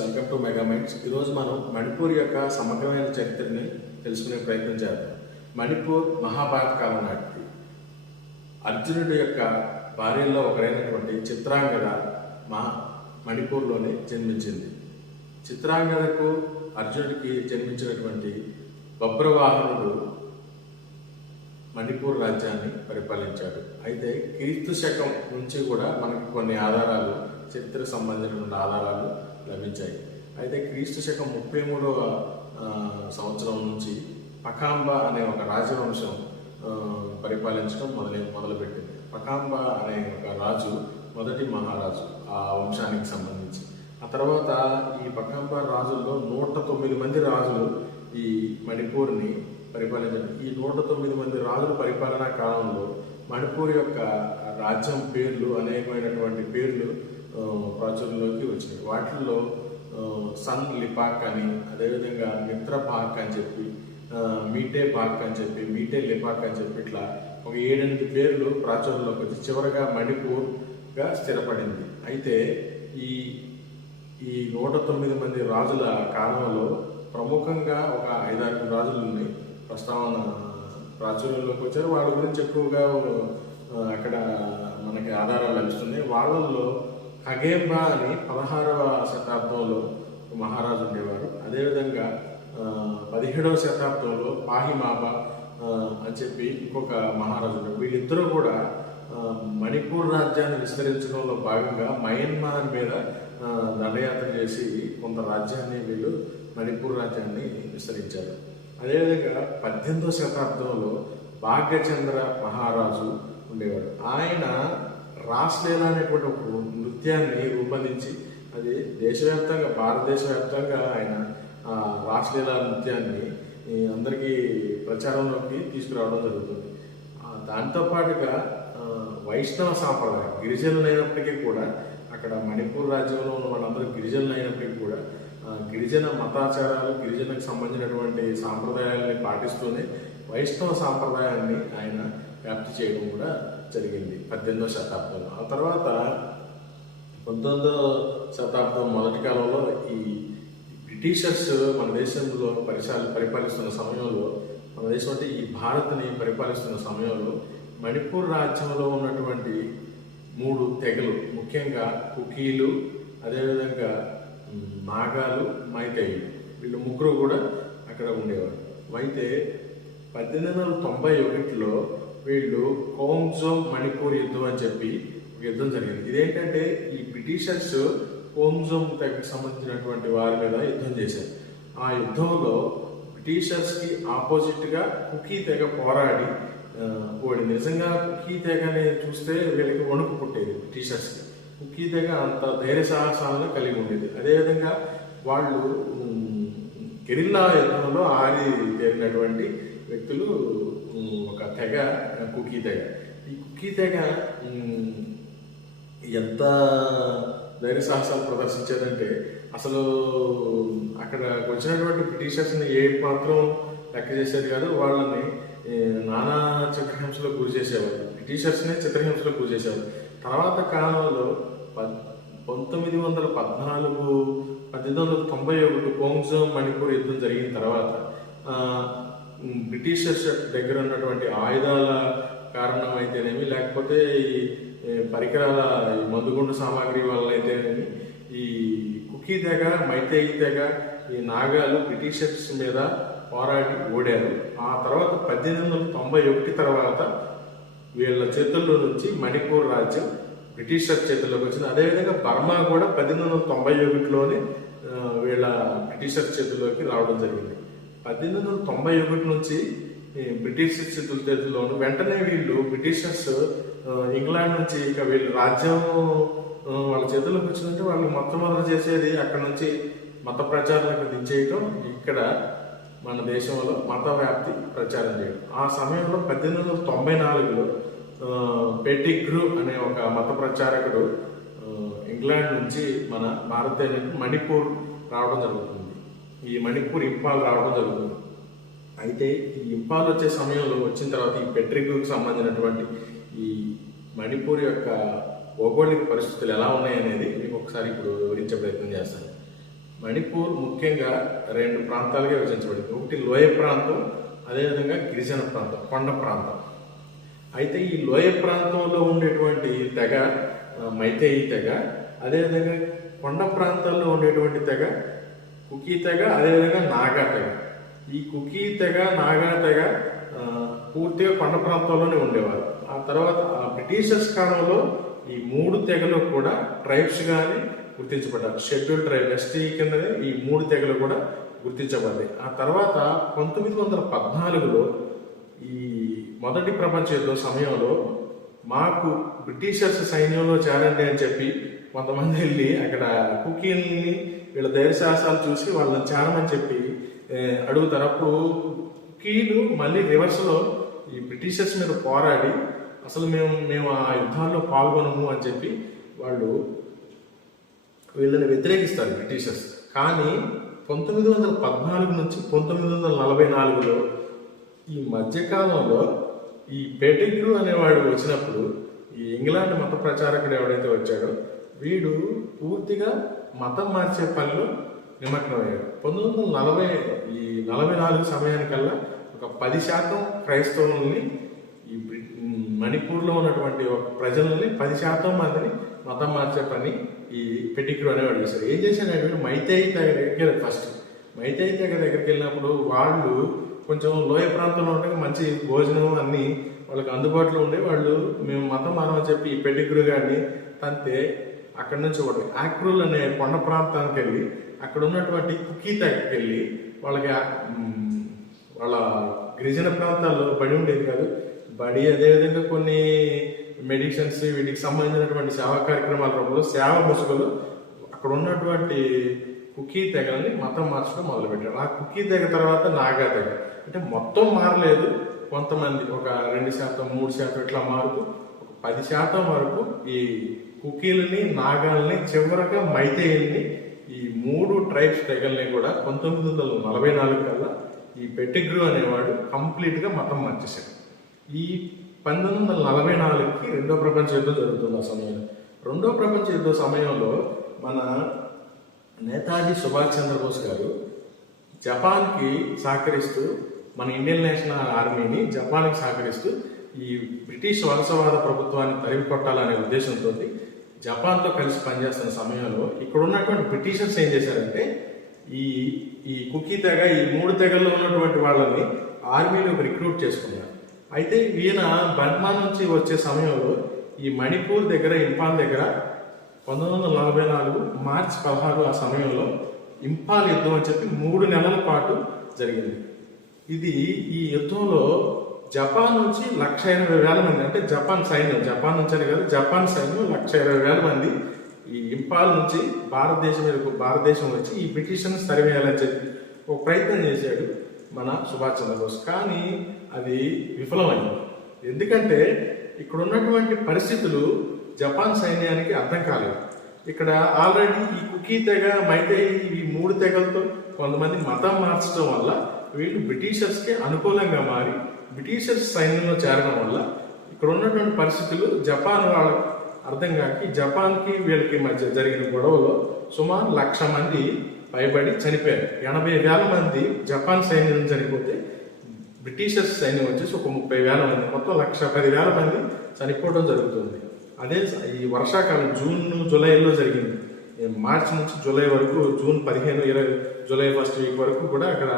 Welcome to mega minds. ఈరోజు మనం మణిపూర్ యొక్క సమగ్రమైన చరిత్రని తెలుసుకునే ప్రయత్నం చేద్దాం. మణిపూర్ మహాభారత కాలం నాటిది. అర్జునుడి యొక్క భార్యల్లో ఒకరైనటువంటి చిత్రాంగద మణిపూర్లోనే జన్మించింది. చిత్రాంగదకు అర్జునుడికి జన్మించినటువంటి బభ్రవాహనుడు మణిపూర్ రాజ్యాన్ని పరిపాలించాడు. అయితే క్రీస్తు శకం నుంచి కూడా మనకు కొన్ని ఆధారాలు, చరిత్ర సంబంధించిన ఆధారాలు లభించాయి. అయితే క్రీస్తు శకం 33వ సంవత్సరం నుంచి పకాంబ అనే ఒక రాజవంశం పరిపాలించడం మొదలుపెట్టింది. పకాంబ అనే ఒక రాజు మొదటి మహారాజు ఆ వంశానికి సంబంధించి. ఆ తర్వాత ఈ పకాంబ రాజుల్లో 109 మంది రాజులు ఈ మణిపూర్ని పరిపాలించారు. ఈ 109 మంది రాజుల పరిపాలనా కాలంలో మణిపూర్ యొక్క రాజ్యం పేర్లు, అనేకమైనటువంటి పేర్లు ప్రాచుర్యంలోకి వచ్చినాయి. వాటిల్లో సన్ లిపాక్ అని, అదేవిధంగా మిత్ర పాక్ అని చెప్పి, మీటే పాక్ అని చెప్పి, మీటే లిపాక్ అని చెప్పి, ఇట్లా ఒక 7-8 పేర్లు ప్రాచుర్యంలోకి వచ్చి చివరగా మణిపూర్గా స్థిరపడింది. అయితే ఈ 109 మంది రాజుల కాలంలో ప్రముఖంగా ఒక 5-6 రాజులని ప్రస్తావన ప్రాచుర్యంలోకి వచ్చారు. వాళ్ళ గురించి ఎక్కువగా అక్కడ మనకి ఆధారాలు లభిస్తున్నాయి. వాళ్ళల్లో ఖగేంబా అని 16వ శతాబ్దంలో మహారాజు ఉండేవారు. అదేవిధంగా 17వ శతాబ్దంలో పాహిమాబా అని చెప్పి ఇంకొక మహారాజు ఉండేవారు. వీళ్ళిద్దరూ కూడా మణిపూర్ రాజ్యాన్ని విస్తరించడంలో భాగంగా మయన్మార్ మీద దండయాత్ర చేసి కొంత రాజ్యాన్ని వీళ్ళు మణిపూర్ రాజ్యాన్ని విస్తరించారు. అదేవిధంగా 18వ శతాబ్దంలో భాగ్యచంద్ర మహారాజు ఉండేవాడు. ఆయన రాస్లీల అనేటువంటి ఒక నృత్యాన్ని రూపొందించి, అది దేశవ్యాప్తంగా, భారతదేశ వ్యాప్తంగా ఆయన రాస్లీల నృత్యాన్ని అందరికీ ప్రచారంలోకి తీసుకురావడం జరుగుతుంది. దాంతోపాటుగా వైష్ణవ సాంప్రదాయం, గిరిజనులు అయినప్పటికీ కూడా, అక్కడ మణిపూర్ రాజ్యంలో ఉన్న వాళ్ళందరూ గిరిజనులు అయినప్పటికీ కూడా గిరిజన మతాచారాలు, గిరిజనకు సంబంధించినటువంటి సాంప్రదాయాలని పాటిస్తూనే వైష్ణవ సాంప్రదాయాన్ని ఆయన వ్యాప్తి చేయడం కూడా జరిగింది 18వ శతాబ్దంలో. ఆ తర్వాత 19వ శతాబ్దం మొదటి కాలంలో ఈ బ్రిటిషర్స్ మన దేశంలో పరిపాలిస్తున్న సమయంలో, మన దేశం అంటే ఈ భారత్ని పరిపాలిస్తున్న సమయంలో మణిపూర్ రాజ్యంలో ఉన్నటువంటి 3 తెగలు, ముఖ్యంగా కుకీలు, అదేవిధంగా నాగాలు, మైతేయులు, వీళ్ళు ముగ్గురు కూడా అక్కడ ఉండేవారు. అయితే 1891లో వీళ్ళు కోంజోమ్ మణిపూర్ యుద్ధం అని చెప్పి ఒక యుద్ధం జరిగింది. ఇదేంటంటే ఈ బ్రిటిషర్స్ కోంజోమ్ తెగకు సంబంధించినటువంటి వారి మీద యుద్ధం చేశారు. ఆ యుద్ధంలో బ్రిటిషర్స్కి ఆపోజిట్గా కుకీ తెగ పోరాడి ఓడి. నిజంగా కుకీ తెగని చూస్తే వీళ్ళకి వణుకు పుట్టేది బ్రిటిషర్స్కి. కుకీ తెగ అంత ధైర్య సాహసాలను కలిగి ఉండేది. అదేవిధంగా వాళ్ళు గెరిల్లా యుద్ధంలో తేలినటువంటి వ్యక్తులు ఒక తెగ కుకీ తెగ. ఈ కుకీ తెగ ఎంత ధైర్య సాహసాలు ప్రదర్శించేదంటే, అసలు అక్కడ వచ్చినటువంటి బ్రిటిషర్స్ని ఏ మాత్రం లెక్క చేసేది కాదు. వాళ్ళని నానా చిత్రహింసలకు గురి చేసేవారు. బ్రిటిషర్స్నే చిత్రహింసలకు గురి చేసేవారు. తర్వాత కాలంలో 1914, 1891 కోంజోమ్ మణిపూర్ యుద్ధం జరిగిన తర్వాత బ్రిటిషర్స్ దగ్గర ఉన్నటువంటి ఆయుధాల కారణం అయితేనేమి, లేకపోతే ఈ పరికరాల మందుగుండు సామాగ్రి వల్ల అయితేనేమి, ఈ కుకీ తెగ, మైతేయి తెగ, ఈ నాగాలు బ్రిటిషర్స్ మీద పోరాడి ఓడారు. ఆ తర్వాత 1891 తర్వాత వీళ్ళ చేతుల్లో నుంచి మణిపూర్ రాజ్యం బ్రిటిషర్ చేతుల్లోకి వచ్చింది. అదేవిధంగా బర్మా కూడా 1891లోనే వీళ్ళ బ్రిటిషర్ చేతుల్లోకి రావడం జరిగింది. 1891 నుంచి బ్రిటిషర్ చేతుల్లోను వెంటనే వీళ్ళు బ్రిటిషర్స్ ఇంగ్లాండ్ నుంచి ఇక వీళ్ళు రాజ్యం వాళ్ళ చేతుల్లోకి వచ్చిందంటే వాళ్ళు మొట్టమొదటి చేసేది అక్కడ నుంచి మత ప్రచారాలకు దించేయటం, ఇక్కడ మన దేశంలో మత వ్యాప్తి ప్రచారం చేయడం. ఆ సమయంలో 1894లో పెటిగ్రూ అనే ఒక మత ప్రచారకుడు ఇంగ్లాండ్ నుంచి మన భారతదేశానికి మణిపూర్ రావడం జరుగుతుంది. ఈ మణిపూర్ ఇంపాల్ రావడం జరుగుతుంది. అయితే ఈ ఇంపాల్ వచ్చే సమయంలో వచ్చిన తర్వాత ఈ పెట్రిగ్రూకి సంబంధించినటువంటి ఈ మణిపూర్ యొక్క భౌగోళిక పరిస్థితులు ఎలా ఉన్నాయనేది మీకు ఒకసారి ఇప్పుడు వివరించే ప్రయత్నం చేస్తాను. మణిపూర్ ముఖ్యంగా 2 ప్రాంతాలుగా విభజించబడింది. ఒకటి లోయ ప్రాంతం, అదేవిధంగా గిరిజన ప్రాంతం, కొండ ప్రాంతం. అయితే ఈ లోయ ప్రాంతంలో ఉండేటువంటి తెగ మైతేయి తెగ, అదేవిధంగా కొండ ప్రాంతాల్లో ఉండేటువంటి తెగ కుకీ తెగ, అదేవిధంగా నాగా తెగ. ఈ కుకీ తెగ, నాగా తెగ పూర్తిగా కొండ ప్రాంతాల్లోనే ఉండేవారు. ఆ తర్వాత బ్రిటిషర్స్ కాలంలో ఈ 3 తెగలు కూడా ట్రైబ్స్ గాని గుర్తించబడ్డారు. షెడ్యూల్ ట్రైబ్ ఎస్టీ కిందనే ఈ 3 తెగలు కూడా గుర్తించబడ్డాయి. ఆ తర్వాత 1914లో ఈ మొదటి ప్రపంచ యుద్ధం సమయంలో మాకు బ్రిటిషర్స్ సైన్యంలో చేరండి అని చెప్పి కొంతమంది వెళ్ళి అక్కడ కుకీల్ని వీళ్ళ ధైర్యశాసాలు చూసి వాళ్ళని చేరమని చెప్పి అడుగుతారు. అప్పుడు కుకీలు మళ్ళీ రివర్స్లో ఈ బ్రిటిషర్స్ మీద పోరాడి అసలు మేము ఆ యుద్ధాల్లో పాల్గొనము అని చెప్పి వాళ్ళు వీళ్ళని వ్యతిరేకిస్తారు బ్రిటిషర్స్. కానీ 1914 నుంచి 1944లో ఈ మధ్యకాలంలో ఈ పెటిగ్రూ అనేవాడు వచ్చినప్పుడు, ఈ ఇంగ్లాండ్ మత ప్రచారకుడు ఎవడైతే వచ్చాడో వీడు పూర్తిగా మతం మార్చే పనిలో నిమగ్నమయ్యాడు. 1944 సమయానికల్లా ఒక 10% క్రైస్తవుల్ని, ఈ మణిపూర్లో ఉన్నటువంటి ప్రజలని 10% మందిని మతం మార్చే పని ఈ పెటిగ్రూ అనేవాడు చేశాడు. ఏం చేశాడు వీడు మైతేయి తెగ దగ్గర ఫస్ట్ మైతేయి తెగ దగ్గరికి వెళ్ళినప్పుడు వాళ్ళు కొంచెం లోయ ప్రాంతంలో ఉంటే మంచి భోజనం అన్నీ వాళ్ళకి అందుబాటులో ఉండే వాళ్ళు మేము మతం మారమని చెప్పి ఈ పెటిగ్రూ గారిని తంతే అక్కడి నుంచి ఒకటి ఆక్రూల్ అనే కొండ ప్రాంతానికి వెళ్ళి అక్కడ ఉన్నటువంటి కుకీ తెగకి వెళ్ళి వాళ్ళకి వాళ్ళ గిరిజన ప్రాంతాల్లో బడి ఉండేది కాదు, బడి అదేవిధంగా కొన్ని మెడిసిన్స్ వీటికి సంబంధించినటువంటి సేవా కార్యక్రమాల రూపంలో సేవ ముసుగులు అక్కడ ఉన్నటువంటి కుకీ తెగలని మతం మార్చడం మొదలుపెట్టారు. ఆ కుకీ తెగ తర్వాత నాగా తెగ, అంటే మొత్తం మారలేదు, కొంతమంది ఒక 2%, 3% ఇట్లా మారుతూ ఒక 10% వరకు ఈ కుకీలని, నాగాల్ని, చివరగా మైతేయుల్ని, ఈ 3 ట్రైబ్స్ తెగల్ని కూడా 1944 కల్లా ఈ పెటిగ్రూ అనేవాడు కంప్లీట్గా మతం మార్చేశాడు. ఈ 1944కి 2వ ప్రపంచ యుద్ధం జరుగుతుంది. ఆ సమయంలో 2వ ప్రపంచ యుద్ధ సమయంలో మన నేతాజీ సుభాష్ చంద్రబోస్ గారు జపాన్కి సహకరిస్తూ, మన ఇండియన్ నేషనల్ ఆర్మీని జపాన్కి సహకరిస్తూ ఈ బ్రిటిష్ వలసవాద ప్రభుత్వాన్ని తరిమి కొట్టాలనే ఉద్దేశంతో జపాన్తో కలిసి పనిచేస్తున్న సమయంలో ఇక్కడ ఉన్నటువంటి బ్రిటిషర్స్ ఏం చేశారంటే ఈ కుకీ తెగ, ఈ 3 తెగల్లో ఉన్నటువంటి వాళ్ళని ఆర్మీలోకి రిక్రూట్ చేసుకున్నారు. అయితే ఈయన బర్మా నుంచి వచ్చే సమయంలో ఈ మణిపూర్ దగ్గర, ఇంపాల్ దగ్గర 1944 మార్చి 16 ఆ సమయంలో ఇంపాల్ యుద్ధం అని చెప్పి 3 నెలల పాటు జరిగింది. ఈ యుద్ధంలో జపాన్ నుంచి 1,80,000 మంది, అంటే జపాన్ సైన్యం, జపాన్ నుంచి అని కాదు, జపాన్ సైన్యం 1,20,000 మంది ఈ ఇంపాల్ నుంచి భారతదేశం వచ్చి ఈ బ్రిటిషర్ని సరివేయాలని చెప్పి ఒక ప్రయత్నం చేశాడు మన సుభాష్ చంద్రబోస్. కానీ అది విఫలమైంది. ఎందుకంటే ఇక్కడ ఉన్నటువంటి పరిస్థితులు జపాన్ సైన్యానికి అర్థం కాలేదు. ఇక్కడ ఆల్రెడీ ఈ కుకీ తెగ, మైతేయి, ఈ 3 తెగలతో కొంతమంది మతం మార్చడం వల్ల వీళ్ళు బ్రిటిషర్స్కి అనుకూలంగా మారి బ్రిటిషర్స్ సైన్యంలో చేరడం వల్ల ఇక్కడ ఉన్నటువంటి పరిస్థితులు జపాన్ వాళ్ళకి అర్థం కాకి జపాన్కి వీళ్ళకి మధ్య జరిగిన గొడవలో సుమారు 1,00,000 మంది పైబడి చనిపోయారు. 80,000 మంది జపాన్ సైన్యం చనిపోతే బ్రిటిషర్స్ సైన్యం వచ్చేసి ఒక 30,000 మంది, మొత్తం 1,10,000 మంది చనిపోవడం జరుగుతుంది. అదే ఈ వర్షాకాలం జూన్, జూలైలో జరిగింది. మార్చి నుంచి జూలై వరకు, జూన్ 15, 20, జూలై 1st వీక్ వరకు కూడా అక్కడ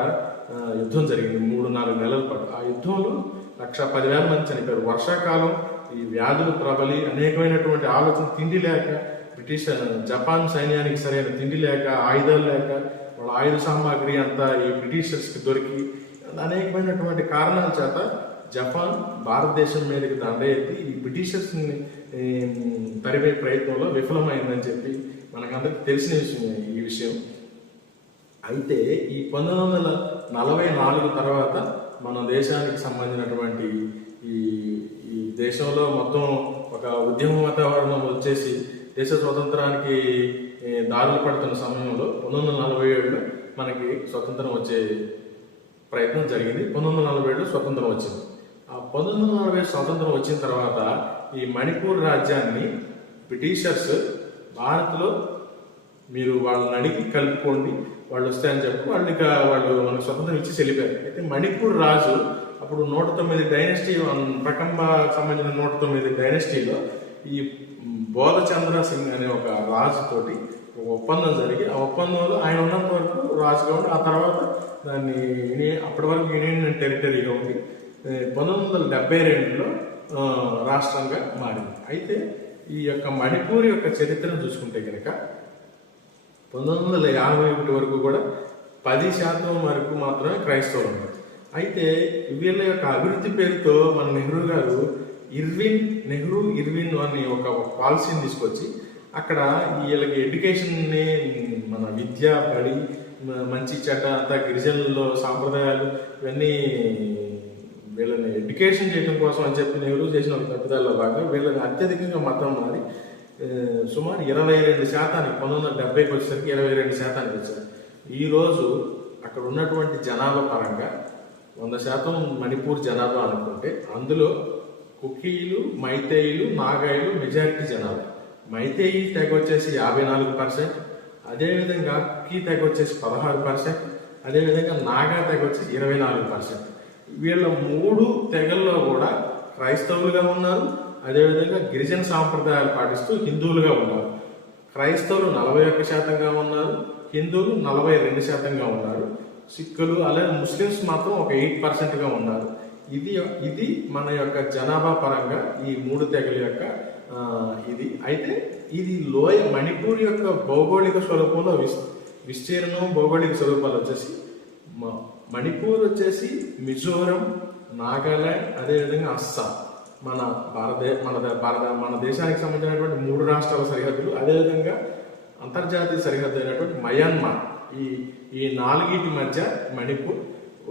యుద్ధం జరిగింది 3-4 నెలల పాటు. ఆ యుద్ధంలో 1,10,000 మంది చనిపోయారు. వర్షాకాలం, ఈ వ్యాధులు ప్రబలి, అనేకమైనటువంటి ఆలోచన, తిండి లేక, జపాన్ సైన్యానికి సరైన తిండి లేక, ఆయుధాలు లేక, వాళ్ళ ఆయుధ సామాగ్రి అంతా ఈ బ్రిటిషర్స్కి దొరికి, అనేకమైనటువంటి కారణాల చేత జపాన్ భారతదేశం మీదకి దండ ఎత్తి ఈ బ్రిటిషర్స్ని తరిమే ప్రయత్నంలో విఫలమైందని చెప్పి మనకందరికి తెలిసిన ఈ విషయం. అయితే ఈ 1944 తర్వాత మన దేశానికి సంబంధించినటువంటి ఈ దేశంలో మొత్తం ఒక ఉద్యమ వాతావరణం వచ్చేసి దేశ స్వతంత్రానికి దారులు పడుతున్న సమయంలో 1947లో మనకి స్వతంత్రం వచ్చే ప్రయత్నం జరిగింది. 1947లో స్వతంత్రం వచ్చింది. ఆ 1940 స్వతంత్రం వచ్చిన తర్వాత ఈ మణిపూర్ రాజ్యాన్ని బ్రిటిషర్స్ భారత్లో మీరు వాళ్ళని అడిగి కలుపుకోండి, వాళ్ళు వస్తాయని చెప్పి వాళ్ళు మనకు స్వతంత్రం ఇచ్చి వెళ్ళిపోయారు. అయితే మణిపూర్ రాజు అప్పుడు 109 డైనస్టీ, ప్రకంబ సంబంధించిన 109 డైనస్టీలో ఈ బోధచంద్ర సింగ్ అనే ఒక రాజుతోటి ఒక ఒప్పందం జరిగి, ఆ ఒప్పందంలో ఆయన ఉన్నంత వరకు రాజుగా ఉండి, ఆ తర్వాత దాన్ని అప్పటి వరకు యూనియన్ టెరిటరీగా ఉంది 1972లో రాష్ట్రంగా మారింది. అయితే ఈ యొక్క మణిపూర్ యొక్క చరిత్రను చూసుకుంటే కనుక 1951 వరకు కూడా 10% వరకు మాత్రమే క్రైస్తవులు ఉన్నారు. అయితే వీళ్ళ యొక్క అభివృద్ధి పేరుతో మన నెహ్రూ గారు ఇర్విన్ అని ఒక పాలసీని తీసుకొచ్చి అక్కడ వీళ్ళకి ఎడ్యుకేషన్ని, మన విద్య, బడి, మంచి చెడ్డ అంతా గిరిజనుల్లో సాంప్రదాయాలు ఇవన్నీ వీళ్ళని ఎడ్యుకేషన్ చేయడం కోసం అని చెప్పి నెహ్రూ చేసిన తప్పిదాల్లో భాగంగా వీళ్ళని అత్యధికంగా మతం మారి సుమారు 22%, 1970కి వచ్చేసరికి 22% వచ్చారు. ఈరోజు అక్కడ ఉన్నటువంటి జనాభా పరంగా 100% మణిపూర్ జనాభా అనుకుంటే అందులో కుకీలు, మైతేయిలు, నాగాయిలు మెజారిటీ జనాభా. మైతేయి తెగ వచ్చేసి 54%, అదేవిధంగా కుకీ తెగ వచ్చేసి 16%, అదేవిధంగా నాగా తెగ వచ్చేసి 24%. వీళ్ళ 3 తెగల్లో కూడా క్రైస్తవులుగా ఉన్నారు, అదేవిధంగా గిరిజన సాంప్రదాయాలు పాటిస్తూ హిందువులుగా ఉన్నారు. క్రైస్తవులు 41%గా ఉన్నారు, హిందువులు 42%గా ఉన్నారు, సిక్కులు అలాగే ముస్లిమ్స్ మాత్రం ఒక 8%గా ఉన్నారు. ఇది మన యొక్క జనాభా పరంగా ఈ 3 తెగల యొక్క ఇది. అయితే ఇది మణిపూర్ యొక్క భౌగోళిక స్వరూపంలో విస్తీర్ణం, భౌగోళిక స్వరూపాలు వచ్చేసి మణిపూర్ వచ్చేసి మిజోరం, నాగాలాండ్, అదేవిధంగా అస్సాం మన దేశానికి సంబంధించినటువంటి 3 రాష్ట్రాల సరిహద్దులు, అదేవిధంగా అంతర్జాతీయ సరిహద్దు అయినటువంటి మయన్మార్, ఈ 4 మధ్య మణిపూర్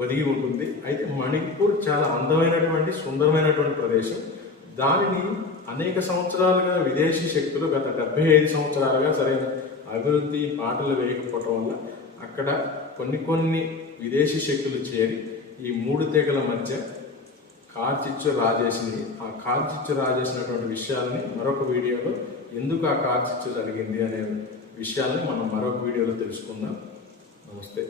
ఒదిగి ఉంటుంది. అయితే మణిపూర్ చాలా అందమైనటువంటి, సుందరమైనటువంటి ప్రదేశం. దానిని అనేక సంవత్సరాలుగా విదేశీ శక్తులు గత 75 సంవత్సరాలుగా సరైన అభివృద్ధి పాటలు వేయకపోవటం వల్ల అక్కడ కొన్ని విదేశీ శక్తులు చేరి ఈ 3 తెగల మధ్య కార్చిచ్చు రాజేసింది. ఆ కార్చిచ్చు రాజేసినటువంటి విషయాల్ని మరొక వీడియోలో, ఎందుకు ఆ కార్చిచ్చు జరిగింది అనే విషయాల్ని మనం మరొక వీడియోలో తెలుసుకుందాం. నమస్తే.